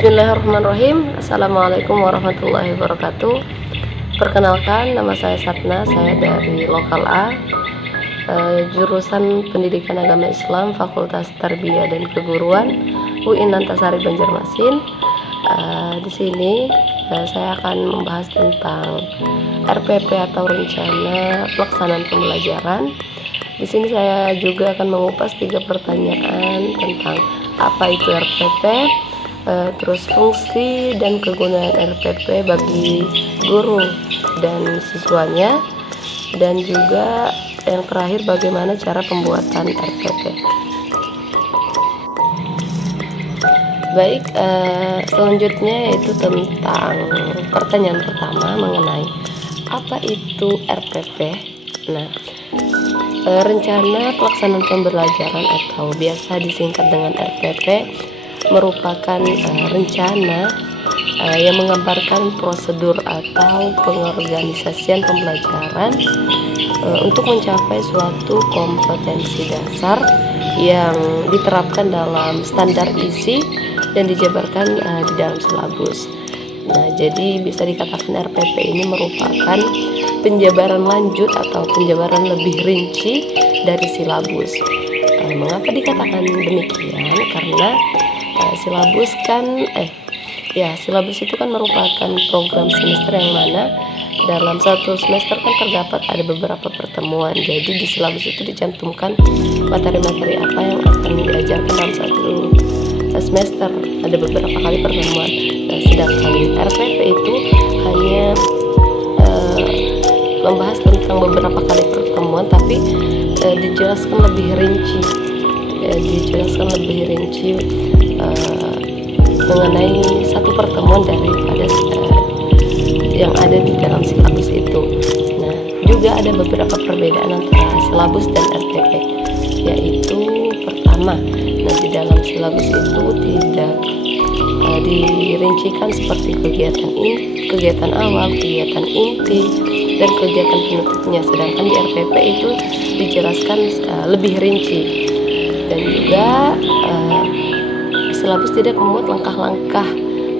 Bismillahirrahmanirrahim. Assalamualaikum warahmatullahi wabarakatuh. Perkenalkan, nama saya Satna, saya dari Lokal A, jurusan Pendidikan Agama Islam, Fakultas Tarbiyah dan Keguruan, UIN Antasari Banjarmasin. Di sini saya akan membahas tentang RPP atau Rencana Pelaksanaan Pembelajaran. Di sini saya juga akan mengupas 3 pertanyaan tentang apa itu RPP, terus fungsi dan kegunaan RPP bagi guru dan siswanya, dan juga yang terakhir bagaimana cara pembuatan RPP. Baik, selanjutnya yaitu tentang pertanyaan pertama mengenai apa itu RPP. Nah, Rencana Pelaksanaan Pembelajaran atau biasa disingkat dengan RPP merupakan rencana yang menggambarkan prosedur atau pengorganisasian pembelajaran untuk mencapai suatu kompetensi dasar yang diterapkan dalam standar isi dan dijabarkan di dalam silabus. Nah, jadi bisa dikatakan RPP ini merupakan penjabaran lanjut atau penjabaran lebih rinci dari silabus. Mengapa dikatakan demikian? Karena silabus itu kan merupakan program semester yang mana dalam satu semester kan terdapat ada beberapa pertemuan. Jadi di silabus itu dicantumkan materi-materi apa yang akan diajarkan dalam satu semester, ada beberapa kali pertemuan. Sedangkan RPP itu hanya membahas tentang beberapa kali pertemuan, tapi dijelaskan lebih rinci, mengenai satu pertemuan daripada yang ada di dalam silabus itu. Nah, juga ada beberapa perbedaan antara silabus dan RPP, yaitu pertama, di dalam silabus itu tidak dirincikan seperti kegiatan awal, kegiatan inti, dan kegiatan penutupnya. Sedangkan di RPP itu dijelaskan lebih rinci, dan juga silabus tidak memuat langkah-langkah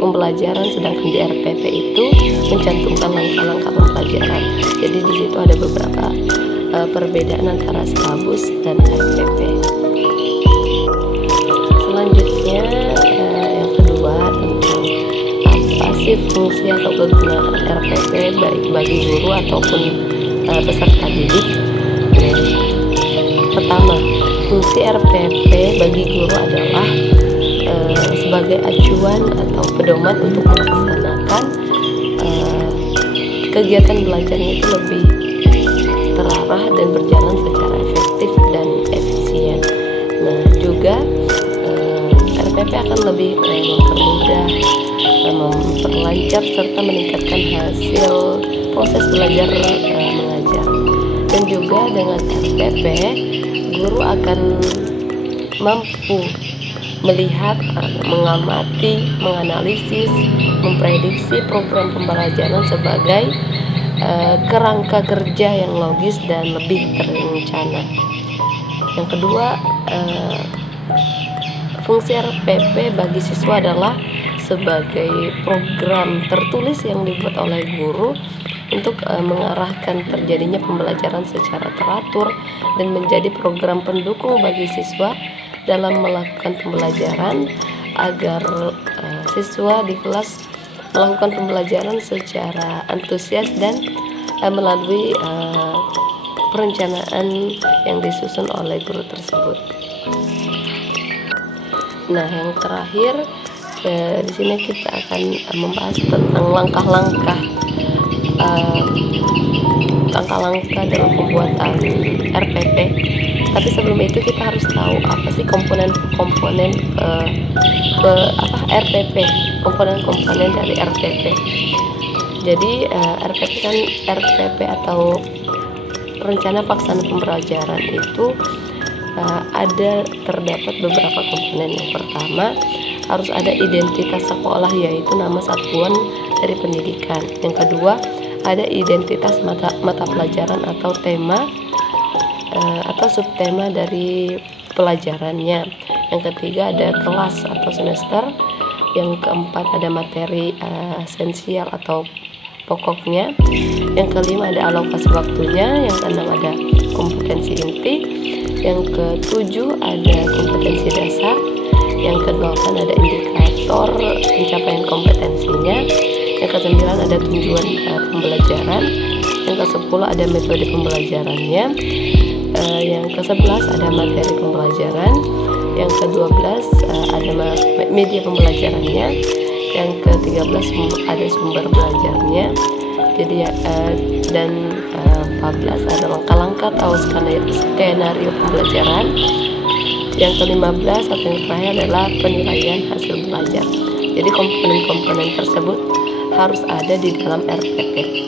pembelajaran, sedangkan di RPP itu mencantumkan langkah-langkah pembelajaran. Jadi di situ ada beberapa perbedaan antara silabus dan RPP. Selanjutnya yang kedua tentang apa sih fungsi atau kegunaan RPP baik bagi guru ataupun peserta didik. Pertama, fungsi RPP bagi guru adalah sebagai acuan atau pedoman untuk melaksanakan kegiatan belajarnya itu lebih terarah dan berjalan secara efektif dan efisien. Nah, juga RPP akan lebih mempermudah, memperlancar serta meningkatkan hasil proses belajar mengajar. Dan juga dengan RPP, guru akan mampu melihat, mengamati, menganalisis, memprediksi program pembelajaran sebagai kerangka kerja yang logis dan lebih terencana. Yang kedua, fungsi RPP bagi siswa adalah sebagai program tertulis yang dibuat oleh guru untuk mengarahkan terjadinya pembelajaran secara teratur dan menjadi program pendukung bagi siswa dalam melakukan pembelajaran agar siswa di kelas melakukan pembelajaran secara antusias dan melalui perencanaan yang disusun oleh guru tersebut. Nah, yang terakhir di sini kita akan membahas tentang langkah-langkah dalam pembuatan RPP. Tapi sebelum itu kita harus tahu apa sih komponen-komponen RPP, komponen-komponen dari RPP. Jadi RPP atau Rencana Pelaksanaan Pembelajaran itu terdapat beberapa komponen. Yang pertama, harus ada identitas sekolah, yaitu nama satuan dari pendidikan. Yang kedua, ada identitas mata pelajaran atau tema atau subtema dari pelajarannya. Yang ketiga ada kelas atau semester. Yang keempat ada materi esensial atau pokoknya. Yang kelima ada alokasi waktunya. Yang keenam ada kompetensi inti. Yang ketujuh ada kompetensi dasar. Yang kedelapan ada indikator pencapaian kompetensinya. Yang kesembilan ada tujuan pembelajaran. Yang kesepuluh ada metode pembelajarannya. Yang ke-11 ada materi pembelajaran. Yang ke-12 ada media pembelajarannya. Yang ke-13 ada sumber belajarnya. Jadi dan 14 ada langkah-langkah atau skenario pembelajaran. Yang ke-15 atau yang terakhir adalah penilaian hasil belajar. Jadi komponen-komponen tersebut harus ada di dalam RPP.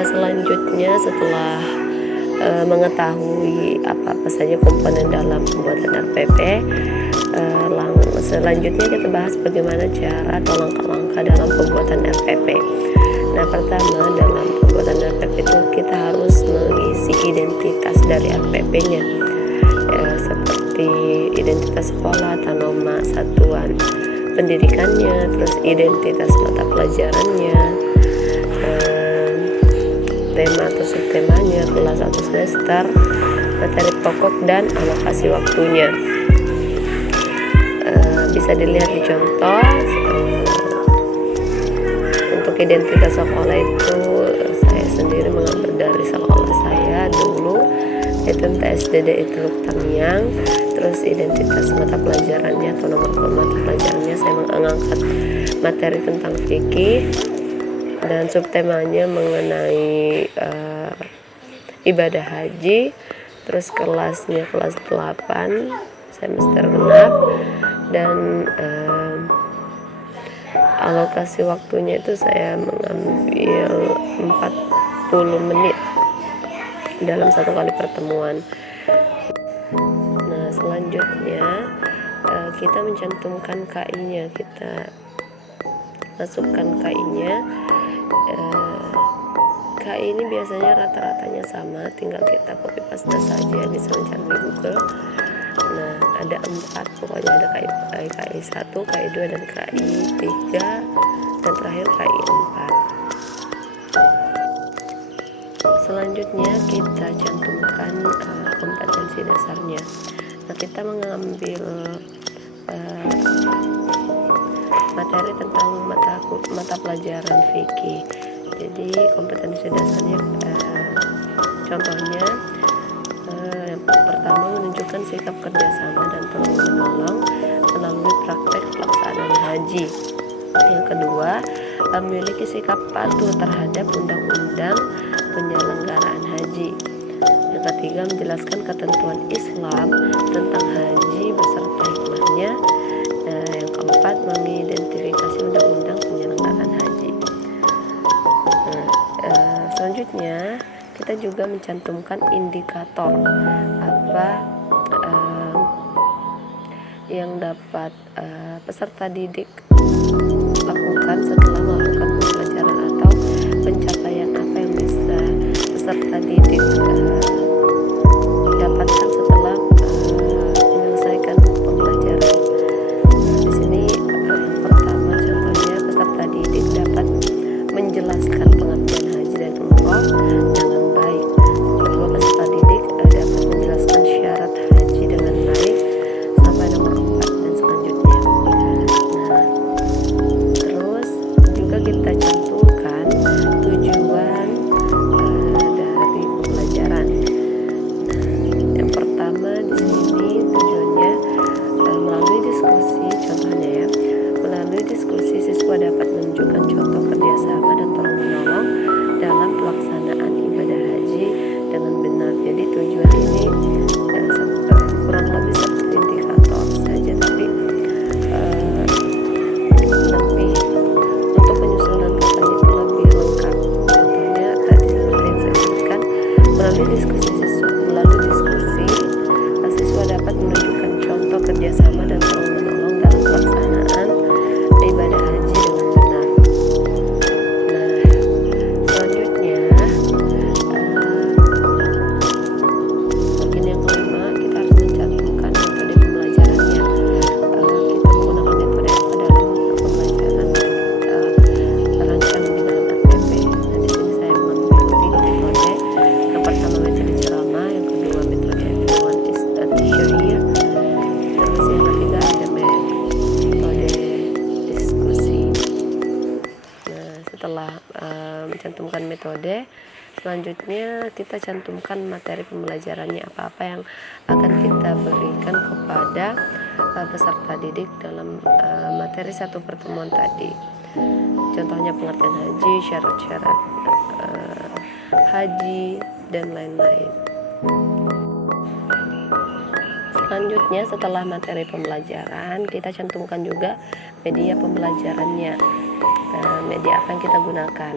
Selanjutnya setelah mengetahui apa-apa saja komponen dalam pembuatan RPP, selanjutnya kita bahas bagaimana cara atau langkah-langkah dalam pembuatan RPP. Nah, pertama dalam pembuatan RPP itu kita harus mengisi identitas dari RPP-nya, seperti identitas sekolah atau nama satuan pendidikannya, terus identitas mata pelajarannya, tema atau subtemanya, kelas atau semester, materi pokok, dan alokasi waktunya. Bisa dilihat di contoh. Untuk identitas sekolah itu saya sendiri mengambil dari sekolah saya dulu, yaitu TSDD Teluk Tamiang. Terus identitas mata pelajarannya atau nomor mata pelajarannya saya mengangkat materi tentang fikih, dan subtemanya mengenai ibadah haji. Terus kelasnya kelas 8 semester genap, dan alokasi waktunya itu saya mengambil 40 menit dalam satu kali pertemuan. Nah, selanjutnya kita mencantumkan KI-nya, kita masukkan KI-nya. KI ini biasanya rata-ratanya sama, tinggal kita copy paste saja, bisa mencari di Google. Nah, ada 4, pokoknya ada KI 1, KI 2, dan KI 3, dan terakhir KI 4. Selanjutnya kita cantumkan kompetensi dasarnya. Nah, kita mengambil materi tentang mata pelajaran fikih. Jadi kompetensi dasarnya contohnya yang pertama menunjukkan sikap kerjasama dan tolong menolong melalui praktek pelaksanaan haji. Yang kedua, memiliki sikap patuh terhadap undang-undang penyelenggaraan haji. Yang ketiga, menjelaskan ketentuan Islam tentang haji beserta hikmahnya. Yang keempat, mengidentifikasi undang-undang penyelenggaraan haji. Selanjutnya kita juga mencantumkan indikator apa yang dapat peserta didik lakukan setelah melakukan pembelajaran, atau pencapaian apa yang bisa peserta didik dapatkan setelah menyelesaikan pembelajaran. Di sini yang pertama contohnya, peserta didik dapat menjelaskan pengertian haji dan umroh dengan baik. Kedua, peserta didik dapat menjelaskan syarat haji dengan baik sampai nomor 4 dan selanjutnya. Nah, terus juga kita cantumkan tujuan dari pembelajaran metode. Selanjutnya kita cantumkan materi pembelajarannya, apa-apa yang akan kita berikan kepada peserta didik dalam materi satu pertemuan tadi. Contohnya pengertian haji, syarat-syarat haji, dan lain-lain. Selanjutnya setelah materi pembelajaran, kita cantumkan juga media pembelajarannya. Media apa yang kita gunakan?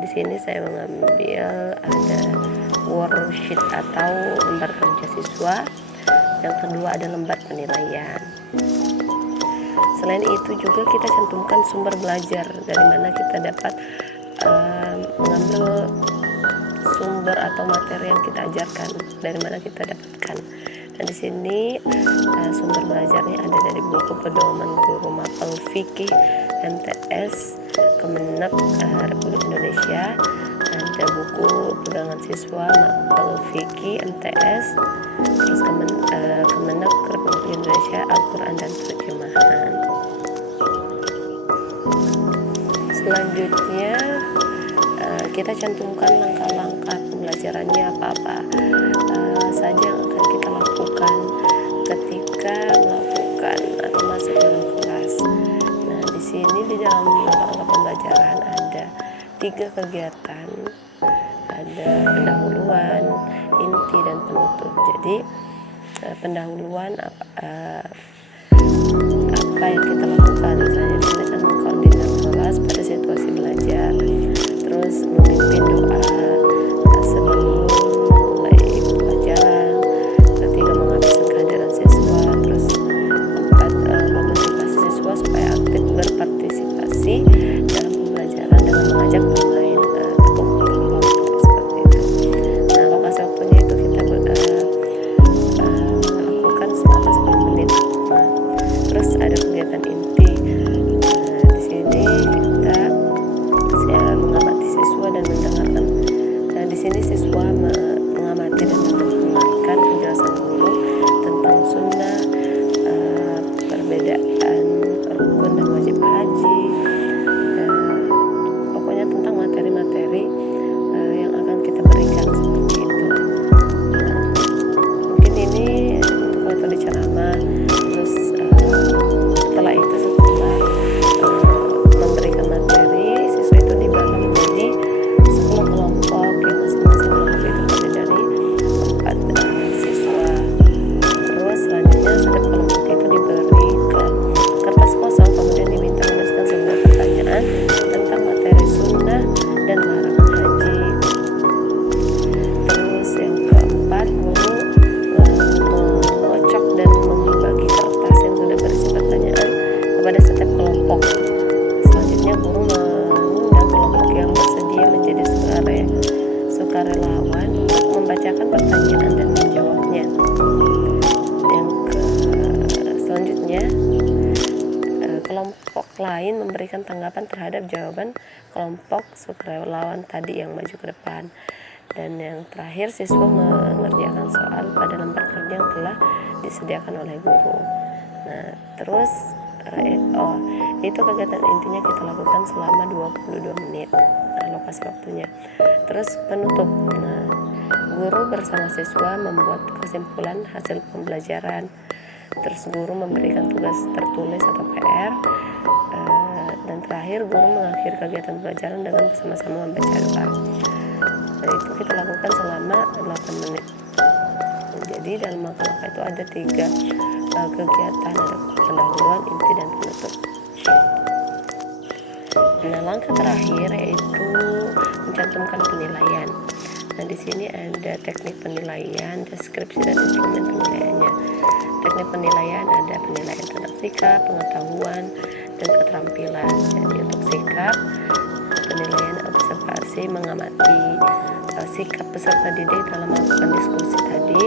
Di sini saya mengambil ada worksheet atau lembar kerja siswa. Yang kedua ada lembar penilaian. Selain itu juga kita cantumkan sumber belajar, dari mana kita dapat mengambil sumber atau materi yang kita ajarkan, dari mana kita dapatkan. Dan di sini sumber belajarnya ada dari buku pedoman guru mapel fikih MTS Kemenap Republik Indonesia, ada buku pegangan siswa mapel fikih MTS, terus Kemenap Republik Indonesia Al-Quran dan Terjemahan. Selanjutnya kita cantumkan langkah-langkah pembelajarannya, apa-apa saja yang akan kita lakukan ketika melakukan atau masuk dalam kelas. Nah, di sini di dalam langkah-langkah pembelajaran ada 3 kegiatan, ada pendahuluan, inti, dan penutup. Jadi pendahuluan apa yang kita lakukan, misalnya kita akan mengkoordinir kelas pada situasi belajar, terus memimpin doa sebelum mulai pelajaran, ketiga mengabsen kehadiran siswa, terus keempat memotivasi siswa supaya aktif berpartisipasi dalam pembelajaran dengan mengajak bermain kelompok seperti itu. Nah, lokasi waktunya itu kita lakukan selama 10 menit. Nah, terus ada kegiatan inti. Di sini saya mengamati siswa dan mendengarkan. Nah, di sini siswa mengamati dan mendengarkan penjelasan guru tentang sunnah, perbedaan rukun dan wajib haji, pokoknya tentang materi-materi yang akan kita berikan seperti itu. Nah, mungkin ini untuk metode ceramah. Terus setelah memberikan materi, siswa itu dibagi menjadi 10 kelompok yang masing-masing kelompok itu terdiri dari 4 siswa. Terus selanjutnya setiap kelompok itu diberi ke kertas kosong, kemudian diminta menuliskan sebuah pertanyaan tentang materi sunnah dan larangan haji. Terus yang keempat, guru mengocok dan membagi kertas yang sudah berisi pertanyaan kepada setiap kelompok. Selanjutnya guru mengundang kelompok yang bersedia menjadi sukarelawan untuk membacakan pertanyaan dan menjawabnya. Selanjutnya kelompok lain memberikan tanggapan terhadap jawaban kelompok sukarelawan tadi yang maju ke depan. Dan yang terakhir, siswa mengerjakan soal pada lembar kerja yang telah disediakan oleh guru. Nah, terus itu kegiatan intinya kita lakukan selama 22 menit. Nah, lokasi waktunya. Terus penutup. Nah, guru bersama siswa membuat kesimpulan hasil pembelajaran. Terus guru memberikan tugas tertulis atau PR. Dan terakhir guru mengakhiri kegiatan pembelajaran dengan bersama-sama membaca doa. Nah, itu kita lakukan selama 8 menit. Jadi dalam langkah-langkah itu ada 3 kegiatan, ada pendahuluan, inti, dan penutup. Nah, langkah terakhir yaitu mencantumkan penilaian. Nah, di sini ada teknik penilaian, deskripsi, dan instrumen penilaiannya. Teknik penilaian ada penilaian tentang sikap, pengetahuan, dan keterampilan. Jadi untuk sikap, penilaian observasi mengamati sikap peserta didik dalam melakukan diskusi tadi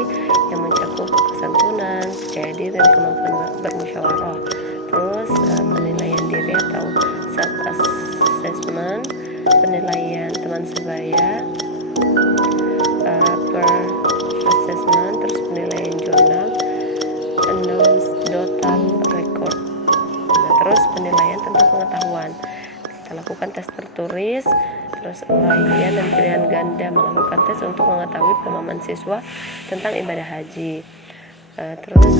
yang mencakup kesantunan, percaya diri, dan kemampuan bermusyawarah. Terus penilaian diri atau self assessment, penilaian teman sebaya, per assessment, terus penilaian jurnal, anecdotal record. Nah, terus penilaian tentang pengetahuan, kita lakukan tes tertulis, terus uraian dan pilihan ganda, melakukan tes untuk mengetahui pemahaman siswa tentang ibadah haji. Terus